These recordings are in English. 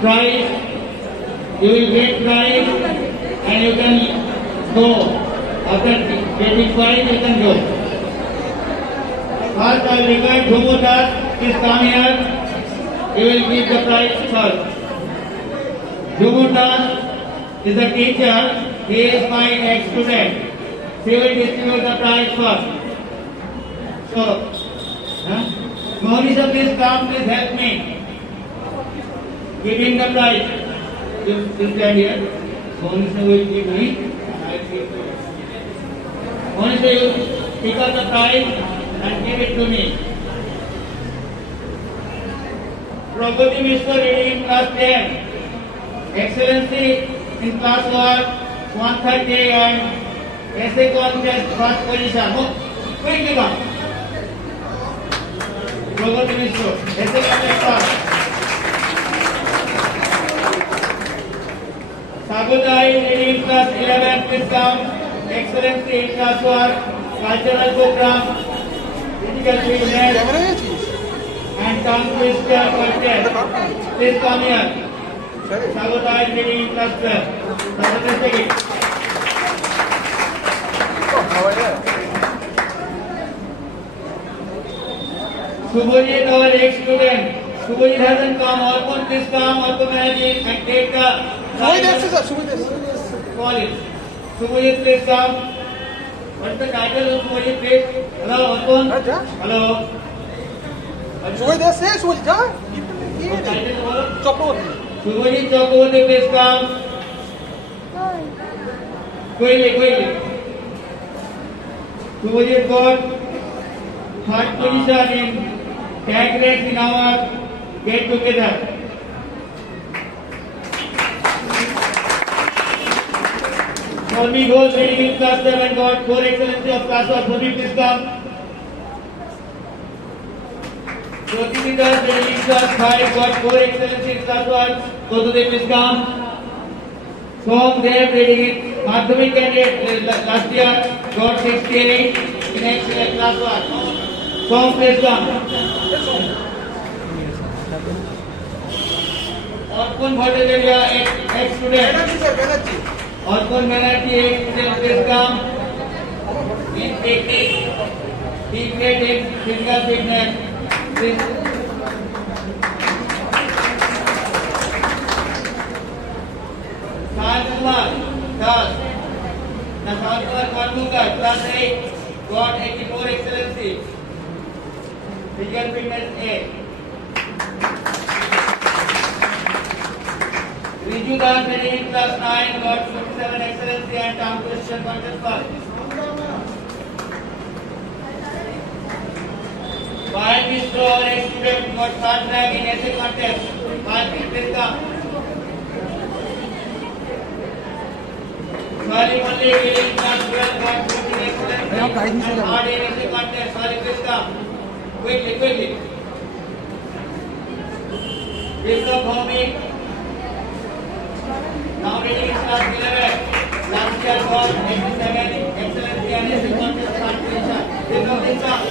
prize. You will get prize and you can go. After getting prize, you can go. First, I will request Dhumu Das, please come here. He will give the prize first. Dhumu Das is a teacher. He is my ex-student. He will distribute the prize first. So, Monisha, please come, please help me. Giving the prize. You stand here. Monisha will give me. I will give to you. Monisha, you pick up the prize and give it to me. Prabhuti Mishra reading in class 10. Excellency in class 130 and essay contest first position. Quickly come. Prabhuti Mishra, essay contest first. Sagodai reading in class 11, please come. Excellency in class 1, cultural program, physical fitness and tongue twister contest. Please come here. Sagodai reading in class 12. Sagodai, take it. Subhajit, our ex-student. Subhajit hasn't come. Arpon, please come. Arpon managing and take the call it. Subhajit, please come. What's the title of Subhajit, please? Hello, Arpon. Hello. Subhajit Chakraborty, please come. Quickly. Subhajit got third position in tag race in our get together. Swami Ghosh reading in class 7 got 4 excellency of class 1. Swami, please come. Jyoti Das reading in class 5 got 4 excellency in class 1. Jyoti, please come. Som Dev reading in Madhyamik candidate last year got 68 in class 1. Som, please come. Arpon Bhattacharya, ex-student. Arpon Banerjee, ex-student, please come. In technique, he great in physical fitness. Please. Das. Nasalkumar Kanmungar, class 8, got 84 excellency. Physical fitness A. Riju Das in class 9 got 57 excellency and tongue twister contest first. While Mr. our ex-student got third rank in essay contest. While please come. Swali Malik in class 12 got 15 excellency and hard in essay contest. Swali, please come. Quickly. Vikram Bhaumik, now reading in class 11. Last year got 87 excellency and essay contest first position. Vikram, please come.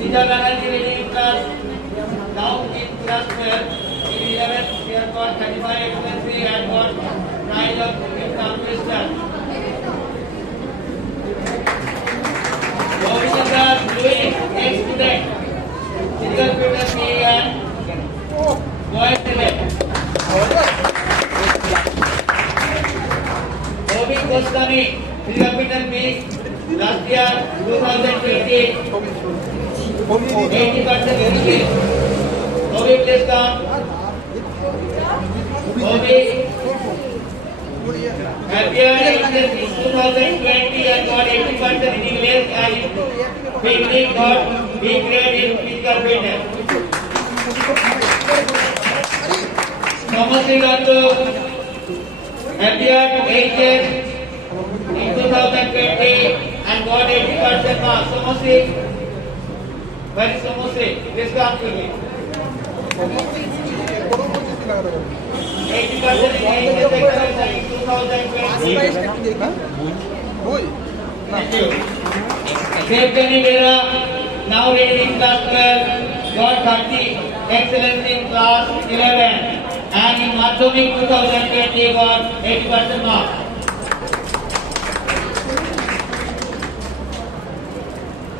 Sija Banerjee reading in class, now in class 12. In 11th, she has got 35 excellency and got prize of tongue twister. Govinda Louis, ex-student, physical fitness A and boys select. Bobby Goswami, physical fitness B, last year 2020, 80% increase. Bobby, please come. Bobby, appeared in 2020 and got 80% in English and beginning got B grade in physical fitness. Thomas Riganto appeared HS in 2020 and got 80% marks. Somosi, where is Somosi? Please come to me. 80% in HS in 2020. Thank you. Devdani Vera, now reading in class 12, got 30 excellence in class 11 and in Madhyamik 2020 got 80% mark.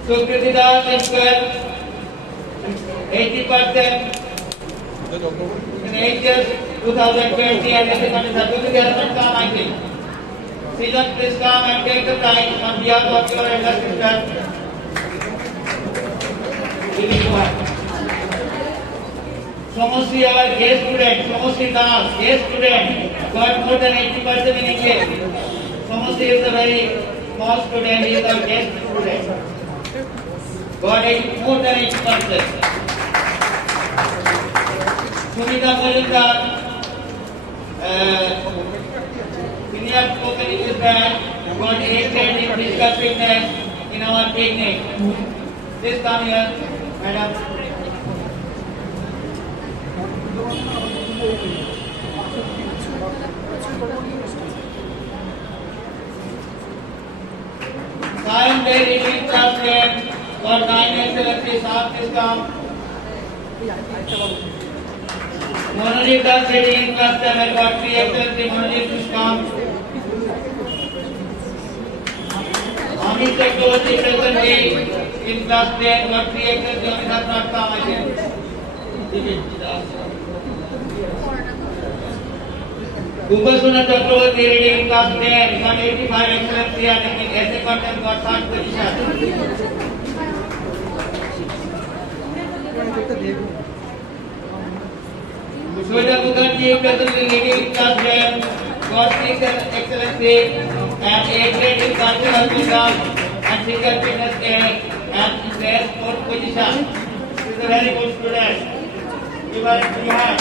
Sukriti Das in 12, 80% in 8 years 2020 and everyone is happy to get a come, I think. Season, please come and take the time on behalf of your elder sister. Somosri, our guest student, Somosri Das, guest student, got more than 80% in English. Somosri is a very small student, he is our guest student. Got more than 80%. Sunita Majumdar, senior spoken English band, got 8 grade in physical fitness in our picnic. Please come here, madam. Sayan Day reading class 10 got 9 excellencies. Half this come. Monojit Das reading class 7 got 3 excellencies. Monojit this come. Amit Chakravarti present in class 10 got 3 excellencies. Amit has not come, I think. Upasuna Chakravarti reading class 10 got 85 excellency and in essay content got 3rd position. Shweta Mukherjee presently reading class 10 got 6 excellency and 8 grade in cultural program and physical fitness A and in their 4th position. She is a very good student. You are behind.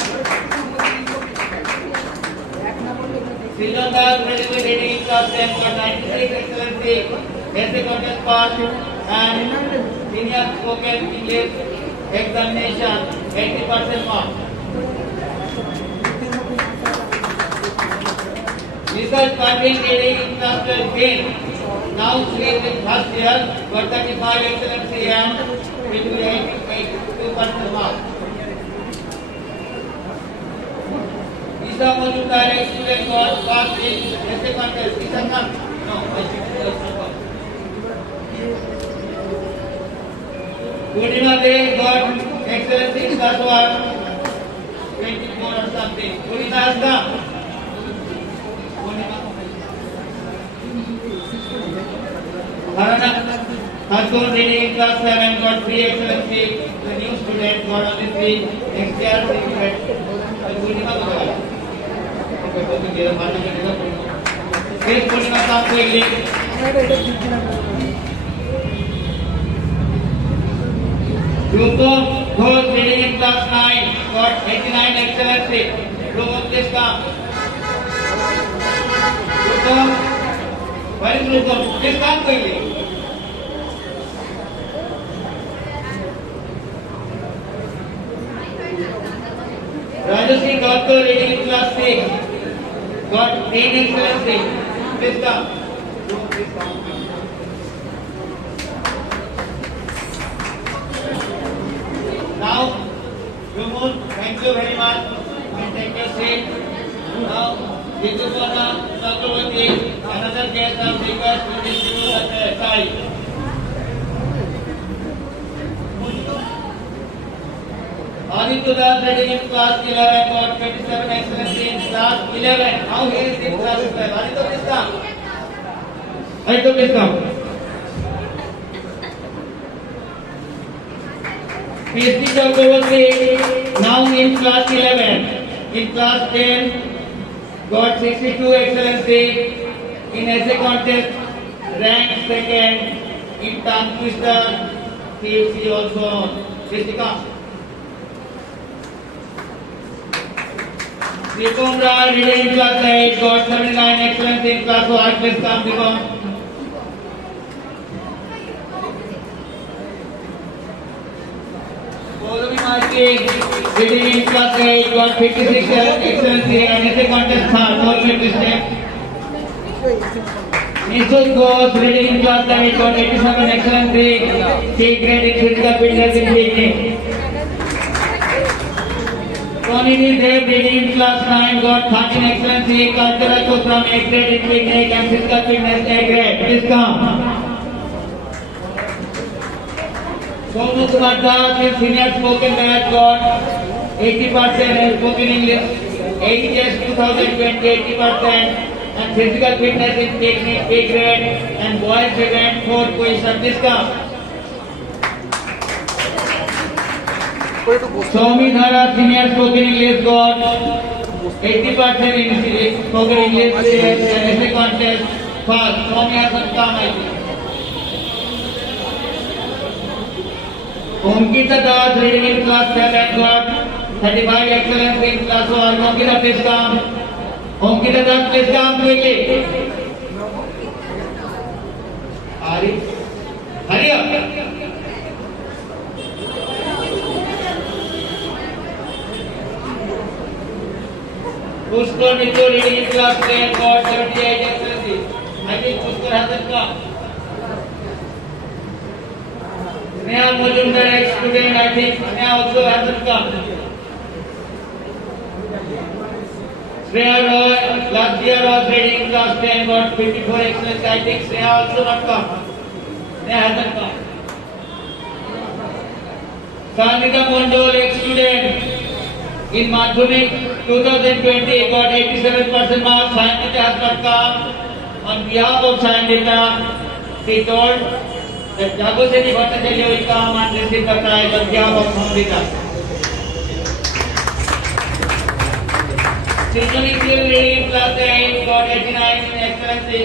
Srijan Das presently reading class 10 got 96 excellency, essay contest pass and senior spoken English examination 80% mark. Research Patil reading in class 12 gain. Now she is in first year got 35 excellency and it will 82% mark. Isa Majumdar student got passed in essay contest. Isa come? No, I think it was not. Purnima Dey got excellency in class 1, 24 or something. Purnima has come. Harana Hathun reading in class 7 got 3 excellency. The new student got only 3. Next year certificate. Purnima got. Please Purnima come quickly. Rupam Ghosh reading in class 9 got 89 excellency. Rupam please come. Rupam, where is Rupam? Please come quickly. Rajasri Gautam reading in class 6 got 10 excellency. Please come. Now, Rumun, thank you very much. You can take your seat. Now, Jitupana Chakravarti, another guest of request to distribute the side. Aditya Das reading in class 11 got 27 excellency in class 11. Now he is in class 12. Aditya please come. Aditya please come. PhD Chakravarti now in class 11. In class 10 got 62 excellency in essay contest, ranked second in tongue twister. He also. Please come. Deepam Rai reading in class 8 got 79 excellence in class 1. Please come, Deepam. Gauravi Marti reading in class 8 got 56 excellence and essay contest 3rd. 4 minute step. Nishud Ghosh reading in class 8 got 87 excellence, C grade in physical fitness in picnic. Kamini Dev reading in class 9 got 13 excellency, cultural program A grade in picnic and physical fitness A grade. Please come. Somu Kumar Das in senior spoken batch got 80% and spoken English. AHS 2020 80% and physical fitness in picnic B grade and boys event 4th position. Please come. Swami Dhara senior spoken English got 80% in spoken English and essay contest first. Swami hasn't come, I think. Omkita Das reading in class 7 got 35 excellence in class 1. Omkita, please come. Omkita Das, please come quickly. Hurry up. Pushkar Mittal reading in class 10 got 78 excellency. I think Pushkar hasn't come. Sneha Majumdar, ex-student, I think Sneha also hasn't come. Shreya Roy, last year was reading in class 10 got 54 excellency. I think Sneha also not come. Sneha hasn't come. Sanita Mondol, ex-student, in Madhyamik 2020 got 87% marks. Sangeeta has not come. On behalf of Sangeeta, she told that Jagoseni Bhattacharya will come and receive the prize on behalf of Sangeeta. Srinjani still reading class 8 got 89 in excellency.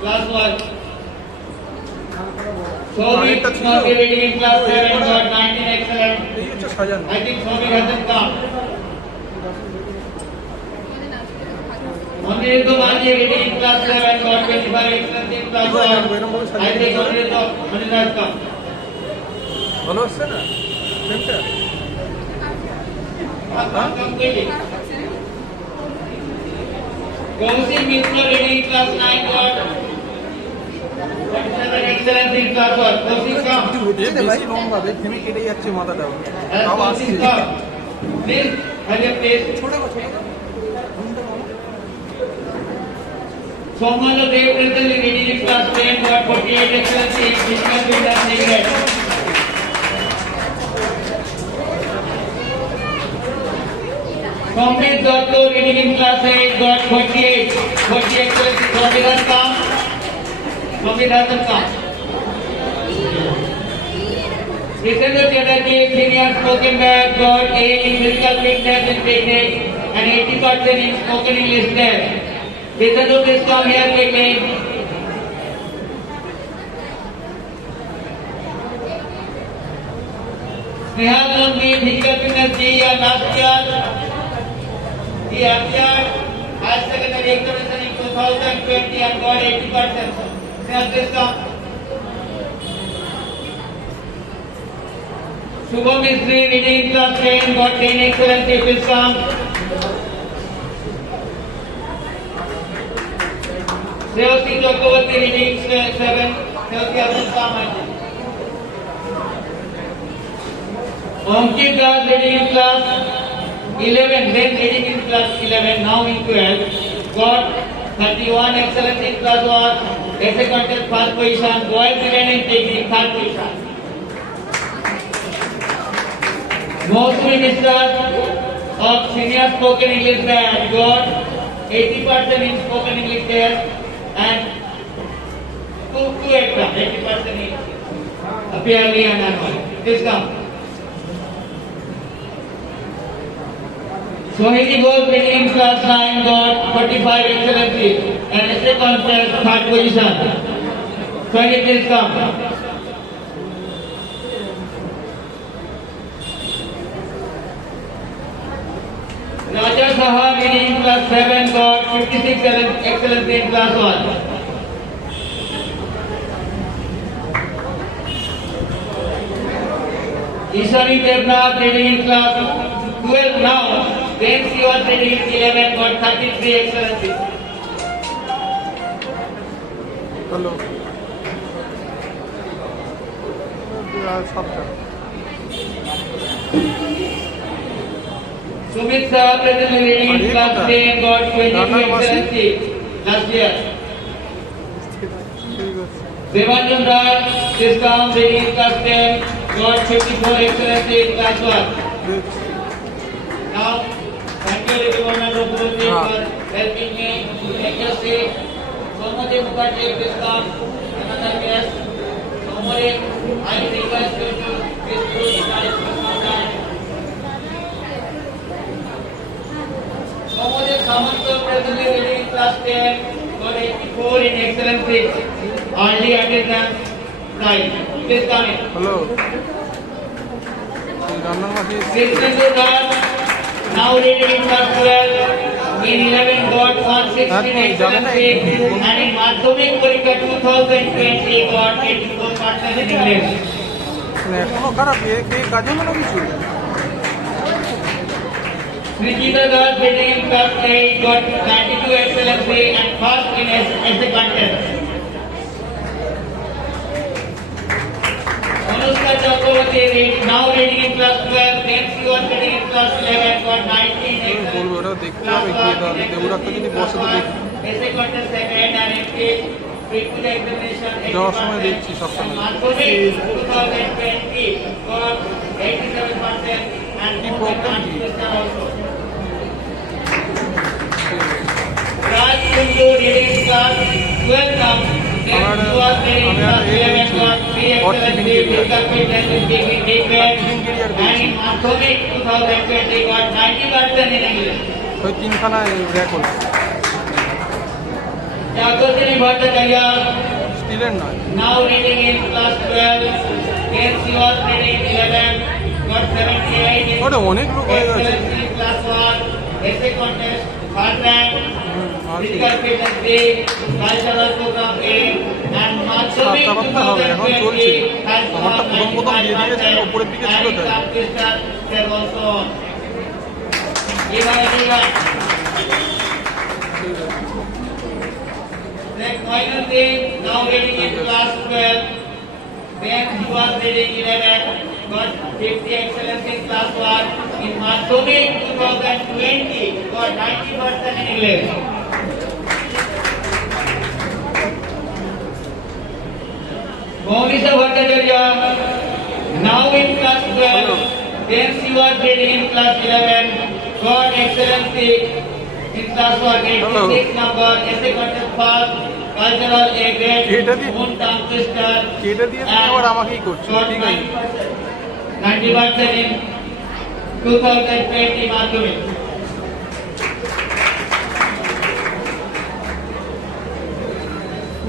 Class 1. Sobi reading in class 7 got 19 excellent. I think Sobi hasn't come. Amrita Manji reading in class 7 got 25 excellent in class 1. I think Amrita has come. Hello, sir. Gausi Mitra reading in class 9 got 47 excellent in class 1. Gausi come. বেশি লম্বা বে থেমে কেটে যাচ্ছে মাথাটা তাও আসছে Please, have your place. Somala Dev presently reading in class 10 got 48 excellent in physical fitness A grade. Somrit Dotto reading in class 8 got 48 excellent. Somrit has come. Somrit hasn't come. Jitendra Chatterjee senior spoken batch got A in physical fitness in picnic and 80% in spoken English test. Jitendra, please come here quickly. Snehal Nandi physical fitness G and last year he appeared as secondary examination in 2020 and got 80%. Snehal, please come. Shubham Mistry reading in class 10 got 10 excellent. Please come. Sreyasi Chakravarti reading 7. Sreyasi hasn't come. Ankit Das reading in class 11. Then reading in class 11. Now in 12. Got 31 excellent in class 1. Essay contest first position. Boys event in technique third position. Mostly Mr. of senior spoken English batch got 80% in spoken English test and two extra 80% in apparently and annually. Please come. Sohini Ghosh reading in class 9 got 45 excellency and essay contest third position. Sohini, please come. Raja Saha reading in class 7 got 56 excellence in class 1. Ishani Devnath reading in class 12 now. Then she was reading in 11 got 33 excellency. Hello. Sumit Shah presently reading in class 10, got 22 excellency last year. Devanjan Raj, this time reading in class 10, got 54 excellency in class 1. Now, thank you everyone and Rupurti for helping me to accuracy. Somebody Mukherjee, this time, another guest. Somebody, I request you to this group studies for some time. Somebody Samanto presently reading in class 10, got 84 in excellency. Early attendance prize. Please come in. Hello রান্নার মাঝে Krishnendu Das, now reading in class 12, in 11 got 116 excellency and in Madhyamik Parikha 2020 got 84% in English. মানে এখনো খারাপ কে কাজে হলো না কিছু Srijita Das reading in class 8 got 92 excellency and first in essay contest. Anushka Chakravarti now reading in class 12, then she was reading in class 11, got 19 বলবো ওটা দেখতে হবে কি তাহলে দেবুরা তো যদি বসে তো দেখি essay contest second and it pre-puja examination যাওয়ার সময় দেখছি সবসময় Madhyamik 2020 got 87% and কি প্রবলেম কি also. Raj Kundu reading in class 12 now. Then she was reading in class 11, got 3 excellency, physical fitness in debate, and in Madhyamik 2020 got 90% in English. ওই তিনখানায় rack হলো Jagotini Bhattacharya স্টিলের নয় now reading in class 12, then she was reading 11, got 78 in ওটা অনেক লোক হয়ে গেছে excellency in class 1, essay contest, third rank, আর কি physical fitness B, cultural program A, and Madhyamik সাতটা হবে এখন চলছে 2020 has আমারটা got প্রথম দিয়ে দিয়েছে 95% উপরের দিকে ছিল and তাই some teachers have also on. Everyone. Then Moinuddin now reading in class 12, then he was reading 11, got 50 excellence in class 1, in Madhyamik 2020, got 90% in English. Monisha Bhattacharya now in class 12, then she was reading in class 11, got excellency in class 1, 86 number, essay contest first, cultural A এটা grade, দিয়ে- moon tongue twister, কেটে দিয়ে তুমি আবার আমাকেই করছো got ঠিক আছে 90% in 2020 Madhyamik.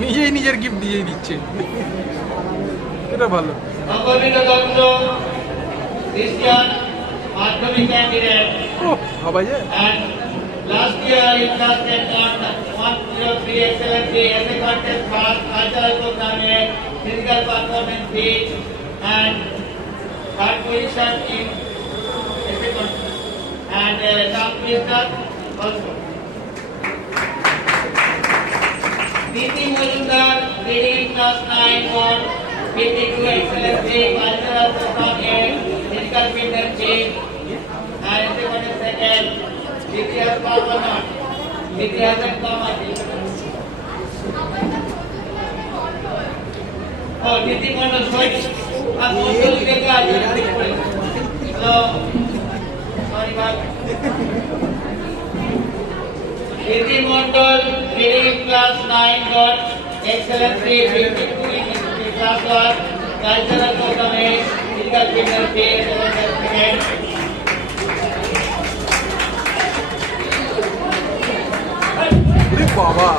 নিজেই নিজের গিফট দিয়েই দিচ্ছে এটা ভালো Apamita Dotto, this year Madhyamik candidate, ও ভাবা যায় and last year in class 10 got 103 excellency, essay contest first, cultural program A, physical performance B, and third position in essay contest, and tongue twister also. Niti Majumdar reading in class 9 got 52 excellency, cultural program A, physical fitness B, and essay contest second. Niti has come or not? Niti hasn't come, I think. Oh, Niti Mandal, sorry. I'm also looking at Hello. Sorry, Bhag. Niti Mandal reading in class 9 got excellency, 52 in class 1, cultural program A, physical fitness B, second. ওরে বাবা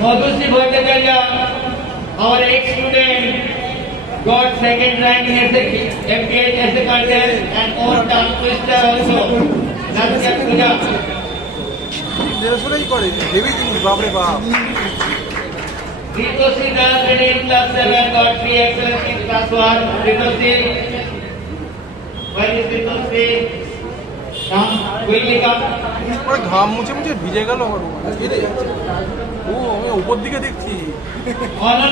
Madhusi Bhattacharya, our ex-student, got second rank in MPH essay contest and own tongue twister also. That's your puja. দেড়শোটাই করে heavy জিনিস বাপরে বাপ Ritosi Das reading in class 7 got 3 excellence in class 1. Ritosi, where is Ritosi? Come, quickly come. ওই ঘাম মুছে মুছে ভিজে গেল আমার ভিজে যাচ্ছে ও আমি উপর দিকে দেখছি। Honor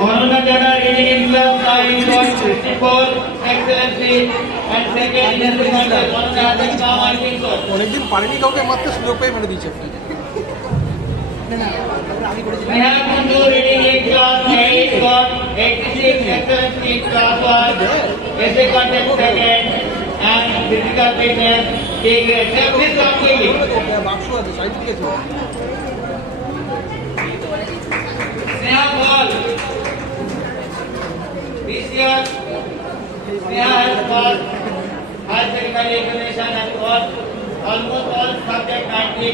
Honorable General reading in class 9 64 excellency and second in the contest on the other come I think so. অনেকদিন পারিনি কাউকে মারতে সুযোগ পেয়ে মেরে দিয়েছে। Neha Kundu reading in class 8 got 86 excellency in class 1 essay contest second and physical fitness A grade. Sir, please come quickly. বাক্স আছে সাইড থেকে আছে। Neha Paul. This year, Neha has passed higher secondary examination and got almost all subject 90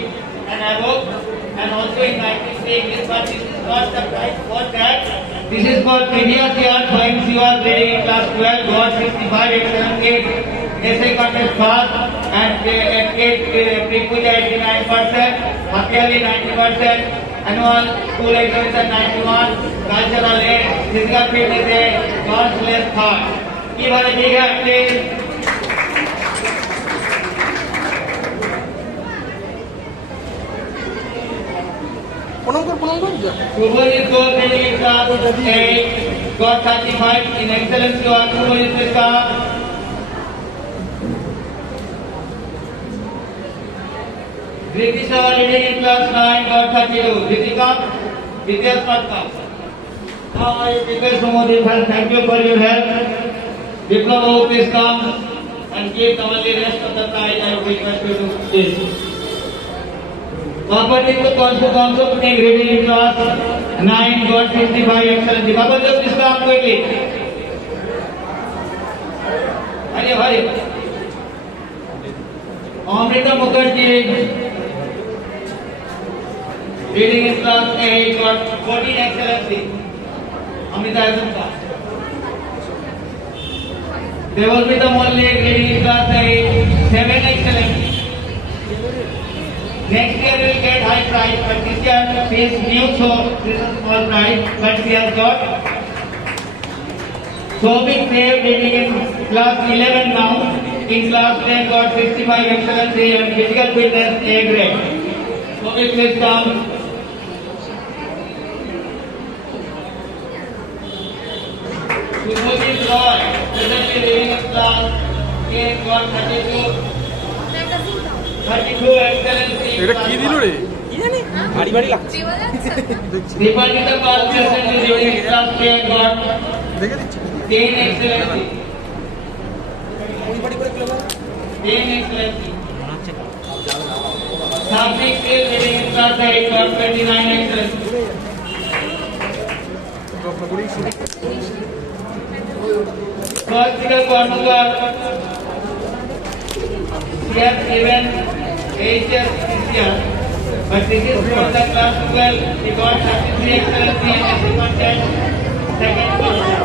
and above, and also in 96. But this is not the price for that. This is for previous year when she was reading in class 12, got 65 excellency, essay contest pass, and pre-puja 89%, half-yearly 90%. Annual school examination 91, cultural A, physical fitness A, God's less thought. Give her a big hand, please. প্রণাম কর। Subhajit Kaur reading in class 8, got 35 in excellency on Subhajit Mishra. Ritika reading in class 9, got 32. Ritika, Vidya Patka. Now I request Pramod Bhai, thank you for your help. Diploma, please come and give the rest of the prize. I request you to this. Babaji to also putting reading in class 9, got 55 excellency. Babaji, please come quickly. Hurry. Amrita Mukherjee. Reading in class 8 got 14 excellency. Amrita Azumka. Devalmita Mollik reading in class 8, 7 excellency. Next year we will get high prize, but this year she is new, so this is small prize, but she has got. Soumik Dev reading in class 11 now. In class 10 got 65 excellency and physical fitness A grade. Soumik, please come. Subhajit Roy, presently reading in class 8, got 32 excellency. এটা কি দিল রে? কি জানি ভারী লাগছে। Deepalita Pal, presently reading in class 10, got দেখে দিচ্ছি। 10 excellency. 10 excellency. Sapnik Dev reading in class 8, got 29 excellency. Swastika Karnukar, she has given HS this year, but this is for the class 12, she got 33 excellency in essay contest, second position.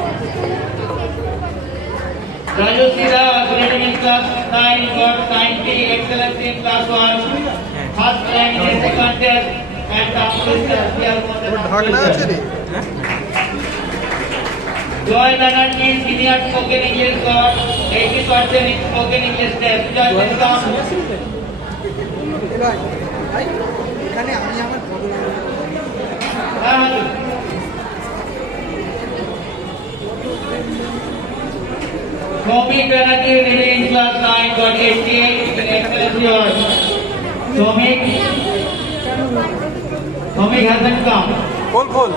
Raju Sira was reading in class 9, got 90 excellency in class 1, first rank in essay contest, and top position. She has won the ঢাকনা আছে রে? Joy Banerjee, senior spoken English got 80% in spoken English test. Joy, please come. এখানে আমি আমার Soumik Banerjee reading in class 9 got 88 in excellency award. Soumik hasn't come. খোল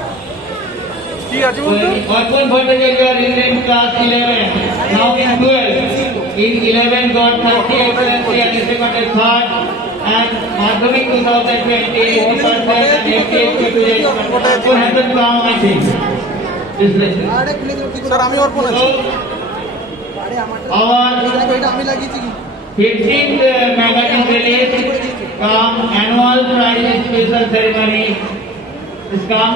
কি আছে বলতো? Arjun Bhattacharya is in class 11, now in 12. In 11 got 30 excellency and is seconded third. And Madhyamik 2020, 80% and 88%. Arjun hasn't come, I think. Sir আমি ওর phone আছে। Our এটা আমি লাগিয়েছি কি? 15th magazine release from annual prize special ceremony has come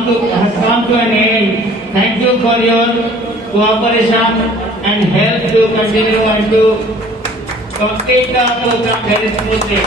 to an end. Thank you for your cooperation and help to continue and to complete the program very smoothly.